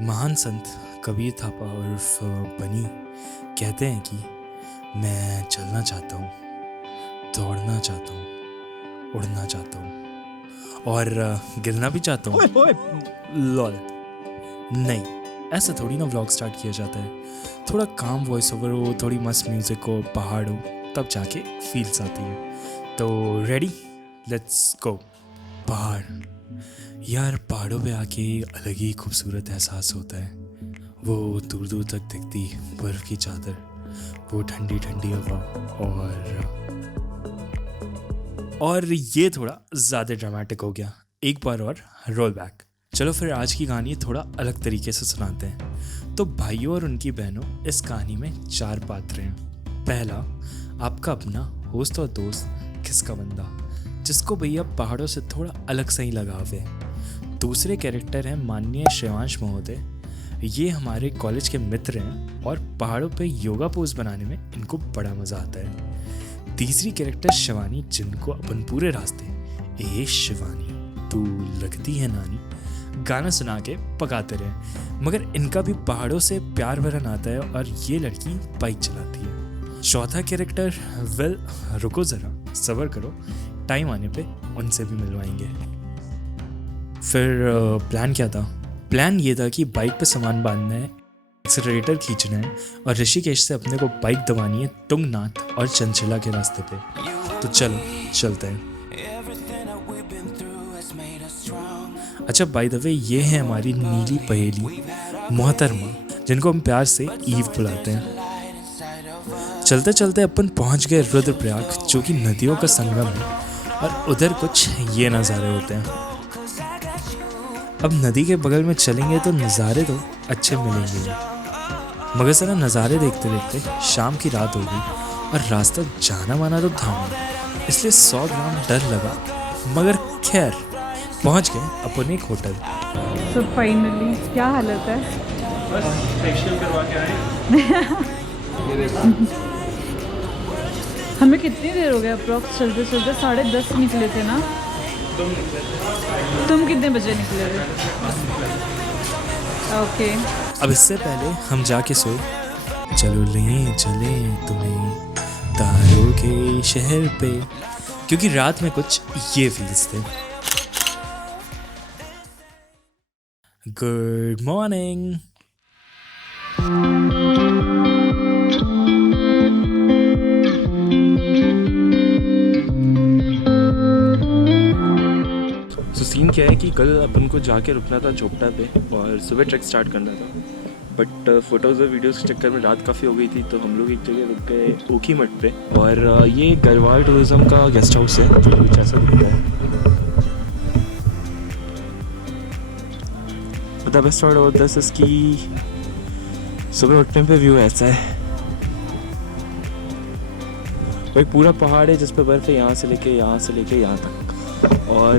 महान संत कबीर थापा उर्फ बनी कहते हैं कि मैं चलना चाहता हूँ, दौड़ना चाहता हूँ, उड़ना चाहता हूँ और गिरना भी चाहता हूँ। लॉल नहीं, ऐसा थोड़ी ना व्लॉग स्टार्ट किया जाता है। थोड़ा काम वॉइस ओवर हो, थोड़ी मस्त म्यूजिक हो, पहाड़ हो, तब जाके फील्स आती है। तो रेडी, लेट्स गो। पहाड़ यार, पहाड़ों पे आके अलग ही खूबसूरत एहसास होता है। वो दूर दूर तक दिखती बर्फ़ की चादर, वो ठंडी ठंडी हवा और ये थोड़ा ज़्यादा ड्रामेटिक हो गया। एक बार और रोल बैक। चलो फिर आज की कहानी थोड़ा अलग तरीके से सुनाते हैं। तो भाइयों और उनकी बहनों, इस कहानी में 4 पात्र हैं। पहला, आपका अपना होस्ट और दोस्त खिसका बंदा, जिसको भैया पहाड़ों से थोड़ा अलग सा ही लगाव है। दूसरे कैरेक्टर हैं माननीय श्रेयांश महोदय। ये हमारे कॉलेज के मित्र हैं और पहाड़ों पे योगा पोज बनाने में इनको बड़ा मज़ा आता है। तीसरी कैरेक्टर शिवानी, जिनको अपन पूरे रास्ते ए शिवानी तू लगती है नानी गाना सुना के पकाते रहे, मगर इनका भी पहाड़ों से प्यार भरा नाता है और ये लड़की बाइक चलाती है। चौथा कैरेक्टर, वेल रुको ज़रा, सब्र करो, टाइम आने पे उनसे भी मिलवाएंगे। फिर प्लान क्या था? प्लान ये था कि बाइक पे सामान बांधना है, एक्सेलरेटर खींचना है और ऋषिकेश से अपने को बाइक दबानी है तुंगनाथ और चंचला के रास्ते पे। तो चलो चलते हैं। अच्छा, बाय द वे, ये है हमारी नीली पहेली मोहतरमा, जिनको हम प्यार से ईव बुलाते हैं। चलते चलते अपन पहुंच गए रुद्रप्रयाग, जो कि नदियों का संगम है, और उधर कुछ ये नज़ारे होते हैं। अब नदी के बगल में चलेंगे तो नज़ारे तो अच्छे मिलेंगे, मगर सारा नज़ारे देखते देखते शाम की रात हो गई और रास्ता जाना माना तो था, इसलिए 100 ग्राम डर लगा, मगर खैर पहुंच गए अपन एक होटल। तो फाइनली क्या हालत है? बस फेशियल करवा के आए। हमें कितनी देर हो गया अप्रॉक्स चलते चलते? 10:30 निकले थे ना? तुम कितने बजे निकले थे? ओके। अब इससे पहले हम जाके सोए, चलो ले चले तुम्हें तारों के शहर पे, क्योंकि रात में कुछ ये फील्स थे। Good morning. तो सीन क्या है कि कल अपन को जाके रुकना था चोपटा पे और सुबह ट्रैक स्टार्ट करना था, बट फ़ोटोज़ और वीडियोज़ के चक्कर में रात काफ़ी हो गई थी, तो हम लोग एक जगह रुक गए ओखी मठ पे। और ये गढ़वाल टूरिज़्म का गेस्ट हाउस है, जो कुछ ऐसा दिखता है। The best part of this is कि सुबह उठने पे व्यू ऐसा है, वो एक पूरा पहाड़ है जिस पे बर्फ़ है, यहाँ से लेके यहाँ तक। और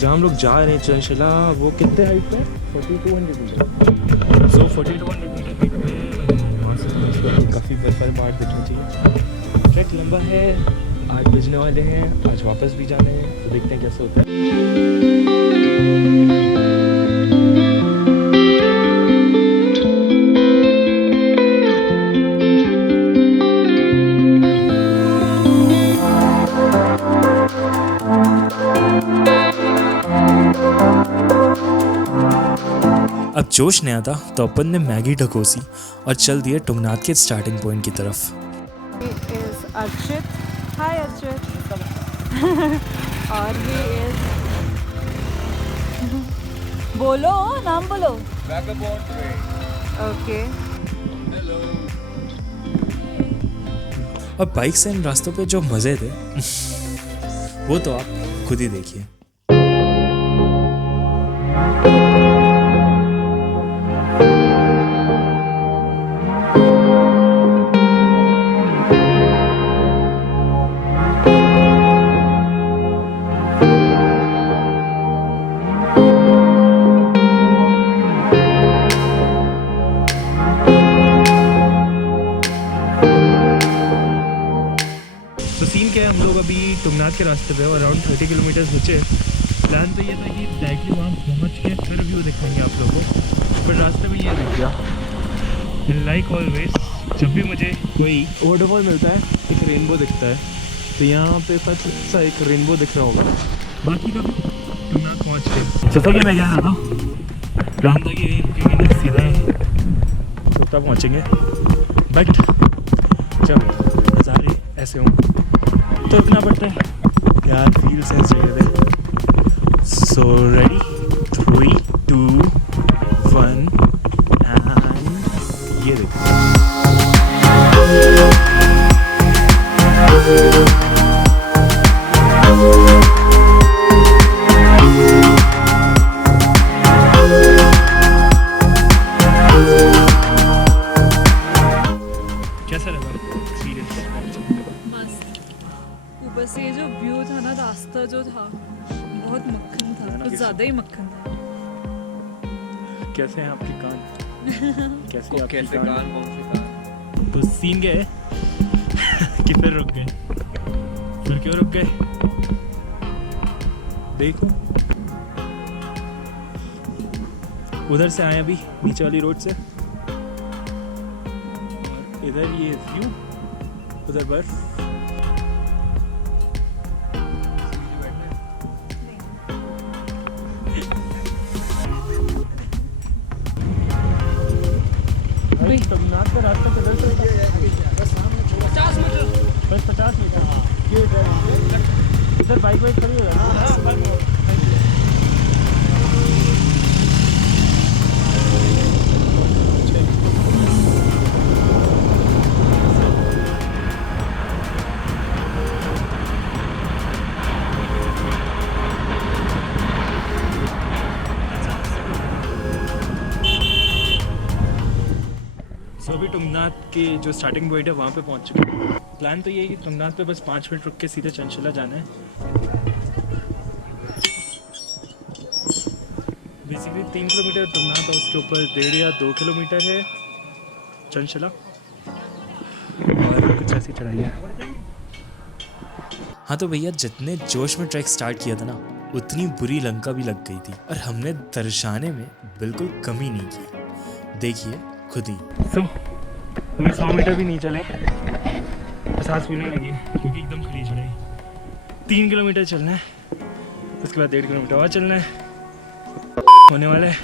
जहाँ हम लोग जा रहे हैं चंचला, वो कितने हाइट पे है? 4200 मीटर। सो 4200 मीटर हाइट पे वहाँ से काफ़ी बर्फ वाले पहाड़ दिखने चाहिए। ट्रैक लंबा है, 8 बजने वाले हैं, आज वापस भी जाना है, तो देखते हैं कैसे होता है। अब जोश नया था, तो अपन ने मैगी ढकोसी और चल दिए तुंगनाथ के स्टार्टिंग पॉइंट की तरफ। अर्चित, हाय अर्चित। और ये इज, बोलो नाम बोलो। ओके। और बाइक से इन रास्तों पे जो मज़े थे वो तो आप खुद ही देखिए। तो सीन क्या है, हम लोग अभी तुंगनाथ के रास्ते पे अराउंड 30 किलोमीटर बचे। प्लान तो ये था कि डायरेक्टली वहाँ पहुँच के फिर व्यू दिखाएंगे आप लोगों को, पर रास्ते में ये दिख गया। लाइक ऑलवेज जब भी मुझे कोई वाटरफॉल मिलता है एक रेनबो दिखता है, तो यहाँ पे सच सा एक रेनबो दिख रहा होगा। बाकी का तुमनाथ पहुँच गए। जैसा कि मैं कह रहा था, प्लान था कि सीधा सोता पहुँचेंगे, बट जब नज़ारे ऐसे हों तो रुकना पड़ता है यार। फील सेंस चाहिए थे। सो रेडी, 3, 2, 1 एंड ये देखो। कैसा लगा एक्सपीरियंस? मस्त। ऊपर से ये जो व्यू था ना, रास्ता जो था बहुत मक्खन था, कुछ ज़्यादा ही मक्खन था। कैसे हैं आपके कान? कैसे आपके कैसे कान? कौन से कान? तो सीन गए कि फिर रुक गए। फिर क्यों रुक गए? देखो उधर से आए अभी नीचे वाली रोड से, और इधर ये व्यू, उधर बर्फ। भाई तुमनाथ का रास्ता किधर से? बस 50 मीटर। हाँ इधर बाइक खड़ी हो जाए। अभी तुंगनाथ के जो स्टार्टिंग पॉइंट है वहाँ पे पहुँच चुके हैं। प्लान तो ये है कि तुंगनाथ पे बस 5 मिनट रुक के सीधे चंचला जाना है। बेसिकली 3 किलोमीटर तुंगनाथ और उसके ऊपर 1.5 या 2 किलोमीटर है चंचला, और कुछ ऐसी चढ़ाई है। हाँ तो भैया जितने जोश में ट्रैक स्टार्ट किया था ना, उतनी बुरी लंका भी लग गई थी, और हमने दर्शाने में बिल्कुल कमी नहीं की। देखिए खुद ही। हमें 100 मीटर भी नहीं चले, सांस फूलने लगी क्योंकि एकदम खड़ी चढ़ाई। 3 किलोमीटर चलना है, उसके बाद 1.5 किलोमीटर और चलना है, होने वाला है।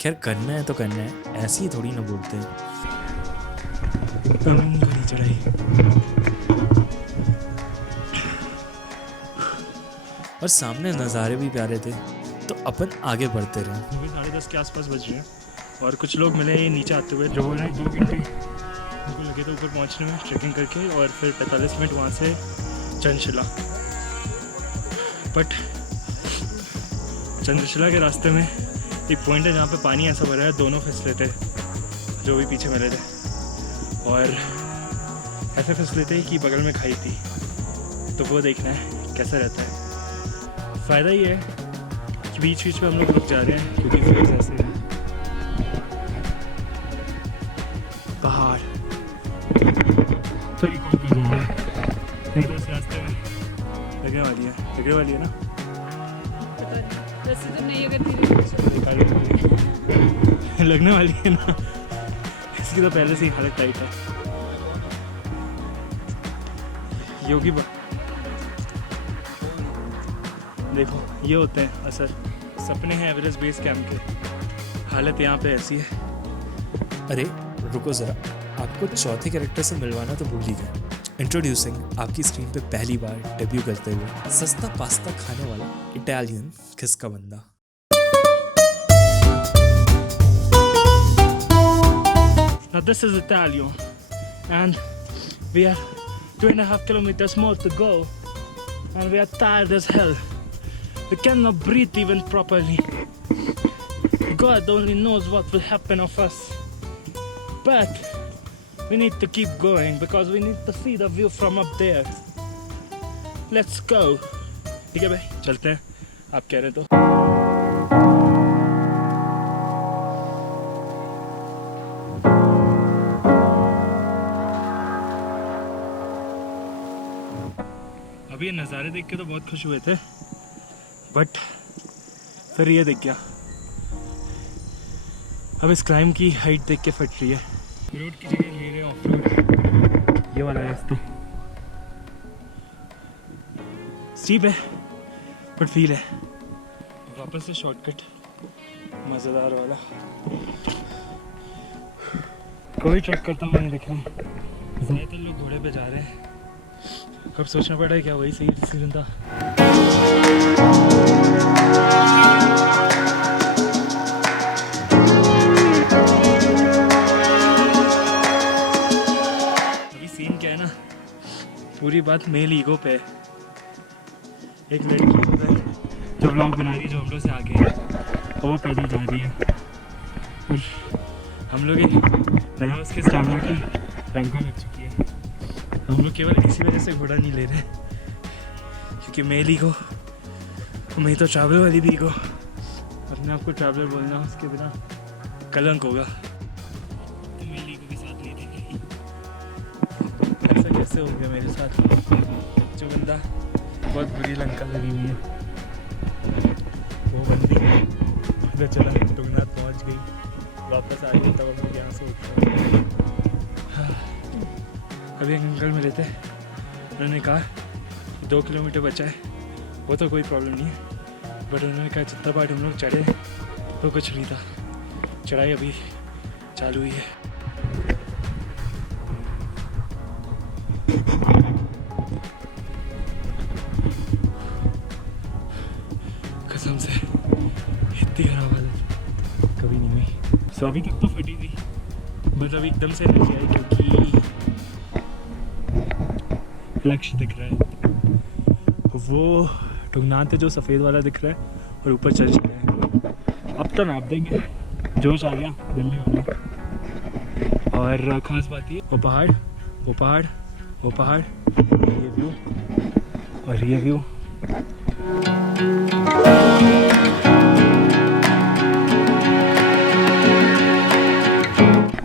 खैर करना है तो करना है, ऐसे ही थोड़ी ना बोलते हैं। खड़ी चढ़ाई, और सामने नज़ारे भी प्यारे थे, तो अपन आगे बढ़ते रहे। 10:30 के आसपास बज रहे हैं, और कुछ लोग मिले नीचे आते हुए जो बोल रहे हैं 2 घंटे उनको लगे थे ऊपर पहुंचने में ट्रैकिंग करके, और फिर 45 मिनट वहाँ से चंचला। बट चंचला के रास्ते में एक पॉइंट है जहाँ पे पानी ऐसा भरा है, दोनों फिसले थे जो भी पीछे मिले थे, और ऐसे फिसले थे कि बगल में खाई थी। तो वो देखना है कैसा रहता है। फ़ायदा ये है कि बीच बीच में हम लोग रुक जा रहे हैं, क्योंकि फिर ऐसे है पहाड़ तो नहीं तो इस रास्ते में लगने वाली है ना। पता नहीं, वैसे तो नहीं, अगर धीरे लगने वाली है ना। इसकी तो पहले से ही हालत टाइट है। योगी देखो ये होते हैं असर, सपने हैं एवरेस्ट बेस कैंप के। हालत यहाँ पे ऐसी है। अरे रुको ज़रा, आपको चौथे कैरेक्टर से मिलवाना तो भूल ही गए। इंट्रोड्यूसिंग आपकी स्क्रीन पे पहली बार डेब्यू करते हुए सस्ता पास्ता खाने वाला इटालियन खिसका बंदा। Now this is Italio, and we have 2.5 kilometers more to go, and we are tired as hell. We cannot breathe even properly. God only knows what will happen of us. But we need to keep going because we need to see the view from up there. Let's go. ठीक है भाई, चलते हैं, आप कह रहे तो। अभी ये नज़ारे देख के तो बहुत खुश हुए थे, बट फिर ये दिख गया अब इस क्लाइम की हाइट देख के फट रही है। रोड की जगह ले रहे हैं ऑफ रोड। ये वाला रास्ता स्टीप है बट फील है। वापस से शॉर्टकट मज़ेदार वाला। कोई ट्रक करता हुआ नहीं दिख रहा। ज़्यादातर लोग घोड़े पे जा रहे हैं। अब सोचना पड़ा है क्या वही सही डिसीजन था। अभी सीन क्या है ना, पूरी बात मेल ईगो पे है। एक लड़की उधर जो ब्लॉग बना रही है, जो हम लोग से आगे है, और वो पैदल जा रही है। और हम लोग नया उसके स्टैमिना की रैंकों लग चुकी है। हम लोग केवल इसी वजह से घोड़ा नहीं ले रहे क्योंकि मेल ईगो, मैं तो ट्रैवलर वाली भी ईगो, अपने आप को ट्रैवलर बोलना उसके बिना कलंक होगा। तो मेल ईगो भी साथ ले देंगे। ऐसा कैसे हो गया मेरे साथ? जो बंदा बहुत बुरी लंका लगी हुई है, वो बंदी उधर चला टुंगनाथ पहुंच गई, वापस आ गई, तब हम लोग यहाँ से उठे। अभी एक अंकल मिले थे, उन्होंने कहा 2 किलोमीटर बचा है, वो तो कोई प्रॉब्लम नहीं है, बट उन्होंने कहा जितना पार्ट हम लोग चढ़े तो कुछ नहीं था, चढ़ाई अभी चालू हुई है। कसम से इतनी खराब हालत कभी नहीं हुई। सो अभी तक तो फटी थी, बट अभी एकदम से एनर्जी आई क्योंकि लक्ष्य दिख रहा है। वो टुंगनाथ है जो सफ़ेद वाला दिख रहा है और ऊपर चल चुका है। अब तो नाप देंगे, जोश आ गया दिल्ली वाला। और ख़ास बात ये, वो पहाड़, वो पहाड़, वो पहाड़, ये व्यू और ये view.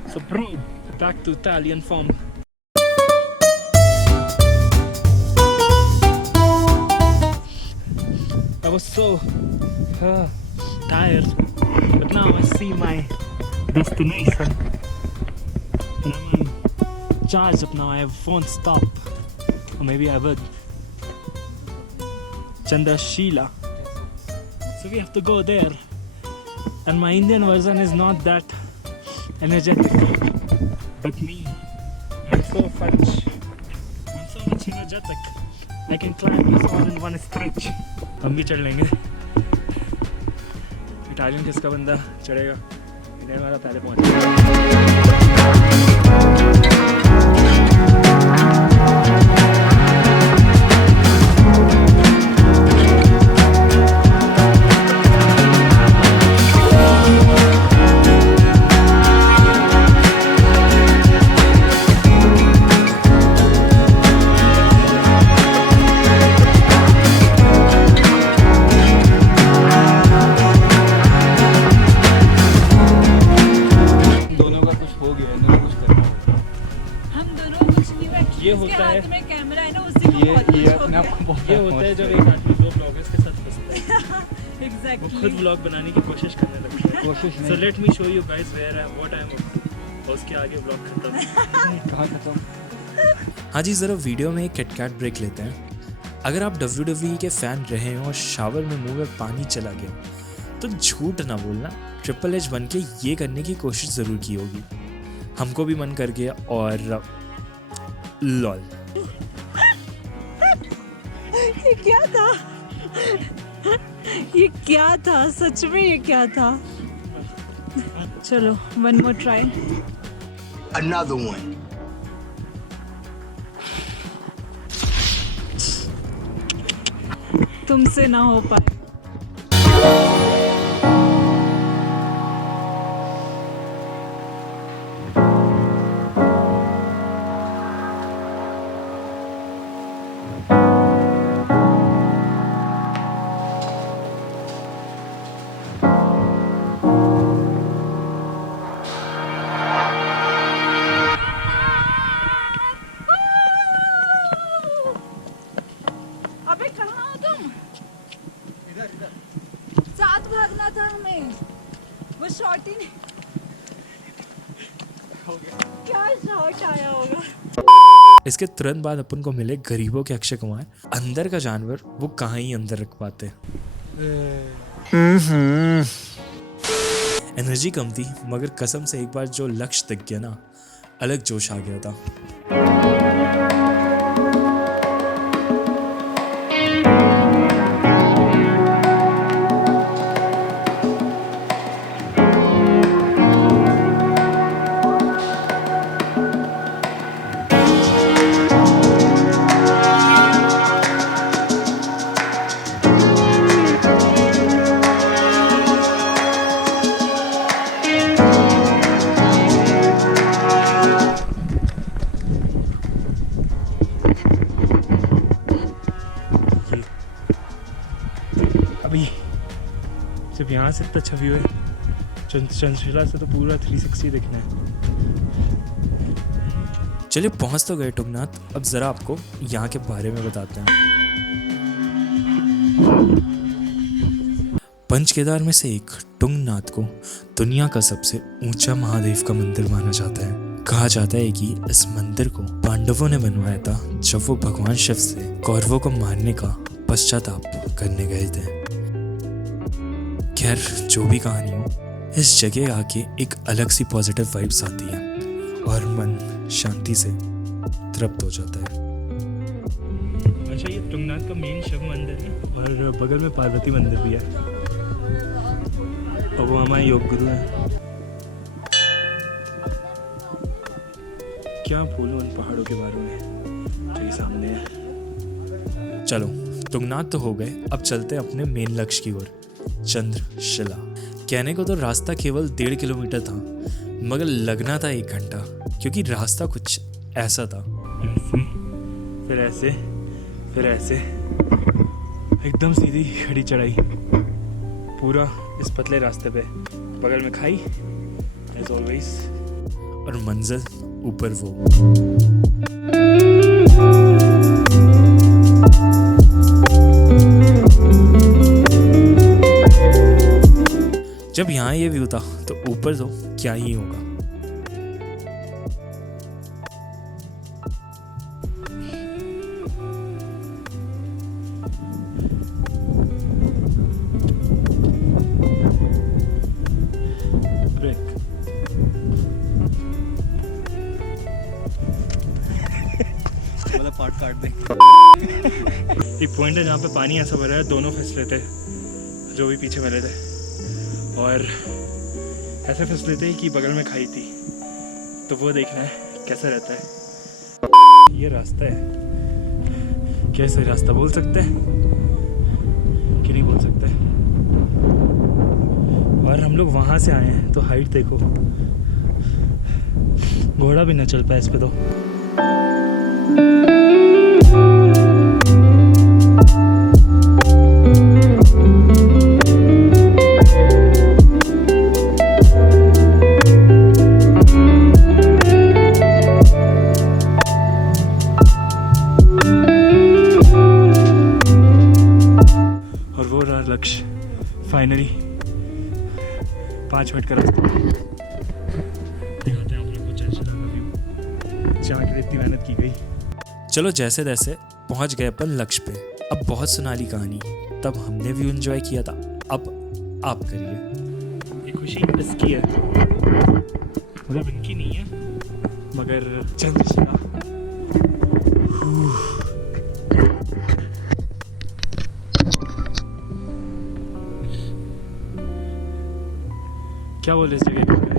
So bro, back to Italian form. I was so tired, but now I see my destination. And I'm charged up now. I won't stop, or maybe I would. Chandashila. So we have to go there. And my Indian version is not that energetic. But me, I'm so much energetic. I can climb this all in one stretch. हम भी चढ़ लेंगे। Italian किसका बंदा चढ़ेगा? Indian वाला पहले पहुंचेगा। ये होता है, कैमरा है ना, उसी को ये अपने आप को ये होता है जब एक आदमी 2 ब्लॉगर्स के साथ फंसता है। Exactly. वो खुद ब्लॉग बनाने की कोशिश करने लगता है। कोशिश नहीं। So let me show you guys where I what I am up to। और उसके आगे ब्लॉग खत्म। कहाँ खत्म? हाँ जी, ज़रा वीडियो में एक किटकैट ब्रेक लेते हैं। अगर आप WWE के फ़ैन रहे हो और शावर में मुंह में पानी चला गया तो झूठ ना बोलना, ट्रिपल एच बन के ये करने की कोशिश ज़रूर की होगी। हमको भी मन कर गया और लॉल। ये क्या था? ये क्या था? सच में ये क्या था? चलो, one more try. Another one. तुमसे ना हो पाए। क्या शॉट आया होगा। इसके तुरंत बाद अपन को मिले गरीबों के अक्षय कुमार। अंदर का जानवर वो कहाँ ही अंदर रख पाते। एनर्जी कम थी मगर कसम से एक बार जो लक्ष्य दिख गया ना, अलग जोश आ गया था। अभी जब यहाँ से इतना अच्छा व्यू है, चंद्रशिला से तो पूरा 360 दिखना है। चलिए पहुँच तो गए टुंगनाथ, अब ज़रा आपको यहाँ के बारे में बताते हैं। पंच केदार में से एक टुंगनाथ को दुनिया का सबसे ऊंचा महादेव का मंदिर माना जाता है। कहा जाता है कि इस मंदिर को पांडवों ने बनवाया था जब वो भगवान शिव से कौरवों को मारने का पश्चाताप करने गए थे। खैर जो भी कहानी हो, इस जगह आके एक अलग सी पॉजिटिव वाइब्स आती है और मन शांति से तृप्त हो जाता है। अच्छा, ये टुंगनाथ का मेन शिव मंदिर है और बगल में पार्वती मंदिर भी है और वो हमारे योग गुरु हैं। क्या बोलूं उन पहाड़ों के बारे में जो ये सामने है। चलो टुंगनाथ तो हो गए, अब चलते हैं अपने मेन लक्ष्य की ओर, चंद्रशिला। कहने को तो रास्ता केवल 1.5 किलोमीटर था मगर लगना था 1 घंटा, क्योंकि रास्ता कुछ ऐसा था। ऐसे फिर ऐसे फिर ऐसे, एकदम सीधी खड़ी चढ़ाई पूरा इस पतले रास्ते पे, बगल में खाई एज ऑलवेज और मंजिल ऊपर वो। जब यहाँ ये व्यू था तो ऊपर तो क्या ही होगा। ब्रेक। वाला पार्ट काट दे। एक पॉइंट है जहाँ पे पानी ऐसा भरा है, दोनों फिसले थे जो भी पीछे मिले थे, और ऐसे फिसले थे कि बगल में खाई थी, तो वो देखना है कैसा रहता है। ये रास्ता है, कैसे रास्ता बोल सकते हैं कि नहीं बोल सकते। और हम लोग वहाँ से आए हैं तो हाइट देखो, घोड़ा भी न चल पाया इस पे तो। लक्ष्य फाइनली 5 मिनट का रास्ता। दिखाते हैं आप लोग को चंद्रशिला का व्यू, जहाँ के लिए इतनी मेहनत की गई। चलो जैसे तैसे पहुँच गए अपन लक्ष्य पे। अब बहुत सुनाली कहानी, तब हमने भी एंजॉय किया था, अब आप करिए। ये खुशी इसकी है, मतलब इनकी नहीं है, मगर चंद्रशिला क्या बोले इस जगह के बारे में।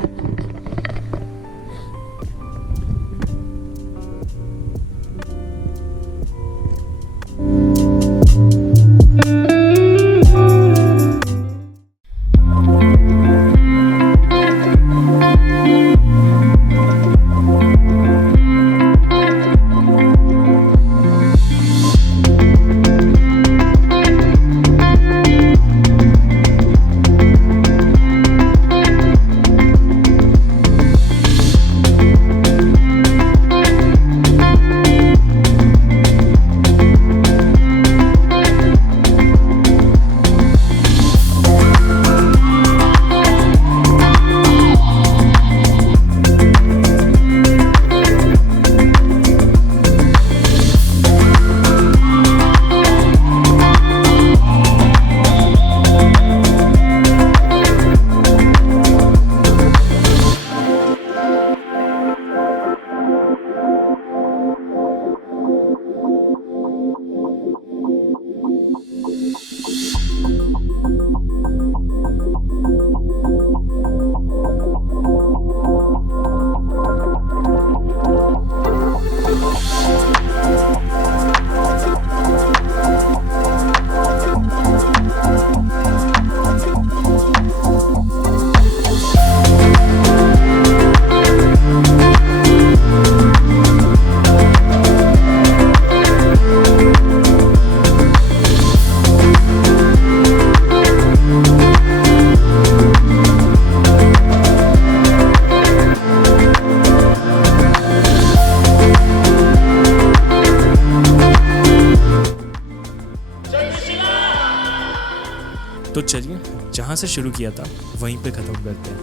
तो चलिए जहाँ से शुरू किया था वहीं पे ख़त्म करते हैं।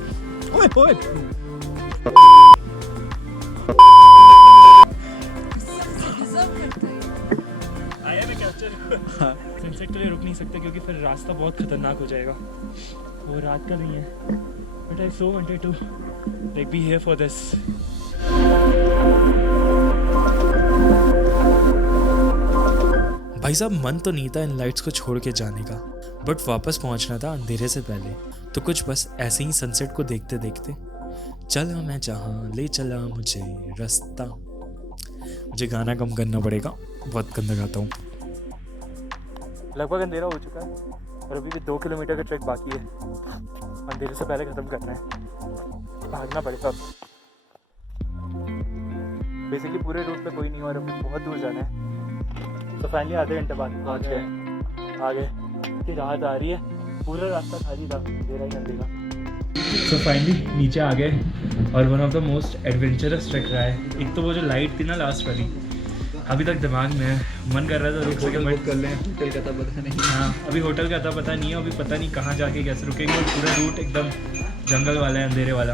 ओए ओए डिजर्व करता है। आया मैं कैप्चर सनसेट के लिए रुक नहीं सकते क्योंकि फिर रास्ता बहुत खतरनाक हो जाएगा। वो रात का नहीं है, but I so wanted to like be here for this. भाई साहब मन तो नहीं था इन लाइट्स को छोड़ के जाने का, बट वापस पहुंचना था अंधेरे से पहले। तो कुछ बस ऐसे ही सनसेट को देखते देखते चला मैं जहाँ ले चला मुझे रास्ता। मुझे गाना कम करना पड़ेगा, बहुत गंदा गाता हूँ। लगभग अंधेरा हो चुका है और अभी भी 2 किलोमीटर का ट्रैक बाकी है। अंधेरे से पहले ख़त्म करना है, भागना पड़ेगा। बेसिकली पूरे रूट पे कोई नहीं और अभी बहुत दूर जाना है। तो फाइनली आधे घंटे बाद पहुँच गए आगे की राहत आ रही है। पूरा रास्ता खाली था, अंधेरा ही अंधेरा। तो फाइनली नीचे आ गए और one of the most adventurous track रहा है। एक तो वो जो लाइट थी ना लास्ट वाली, अभी तक दिमाग में है। मन कर रहा था रुक सके बट कर लें, होटल का तो पता नहीं। हाँ अभी होटल का था पता नहीं है, अभी पता नहीं कहाँ जाके कैसे रुकेंगे। पूरा रूट एकदम जंगल वाला है, अंधेरे वाला।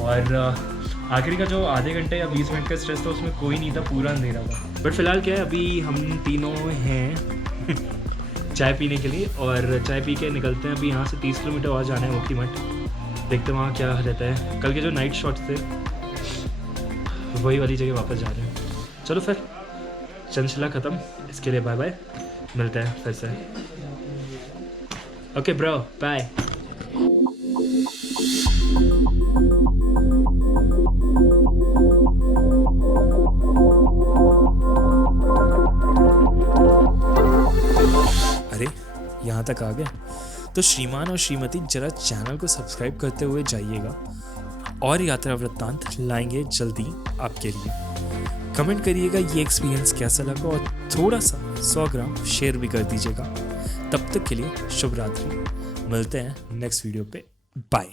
और आखिरी का जो आधे घंटे या 20 मिनट का स्ट्रेस था उसमें कोई नहीं था, पूरा अंधेरा था। बट फिलहाल क्या है, अभी हम तीनों हैं चाय पीने के लिए और चाय पी के निकलते हैं। अभी यहाँ से 30 किलोमीटर और जाना है मुक्ति मठ। देखते हैं वहाँ क्या रहता है। कल के जो नाइट शॉट्स थे वही वाली जगह वापस जा रहे हैं। चलो फिर चंचला ख़त्म, इसके लिए बाय बाय, मिलते हैं फिर से। Okay bro, bye. अरे यहाँ तक आ गए तो श्रीमान और श्रीमती जरा चैनल को सब्सक्राइब करते हुए जाइएगा और यात्रा वृत्तांत लाएंगे जल्दी आपके लिए। कमेंट करिएगा ये एक्सपीरियंस कैसा लगा और थोड़ा सा 100 ग्राम शेयर भी कर दीजिएगा। तब तक के लिए शुभ रात्रि, मिलते हैं नेक्स्ट वीडियो पे, बाय।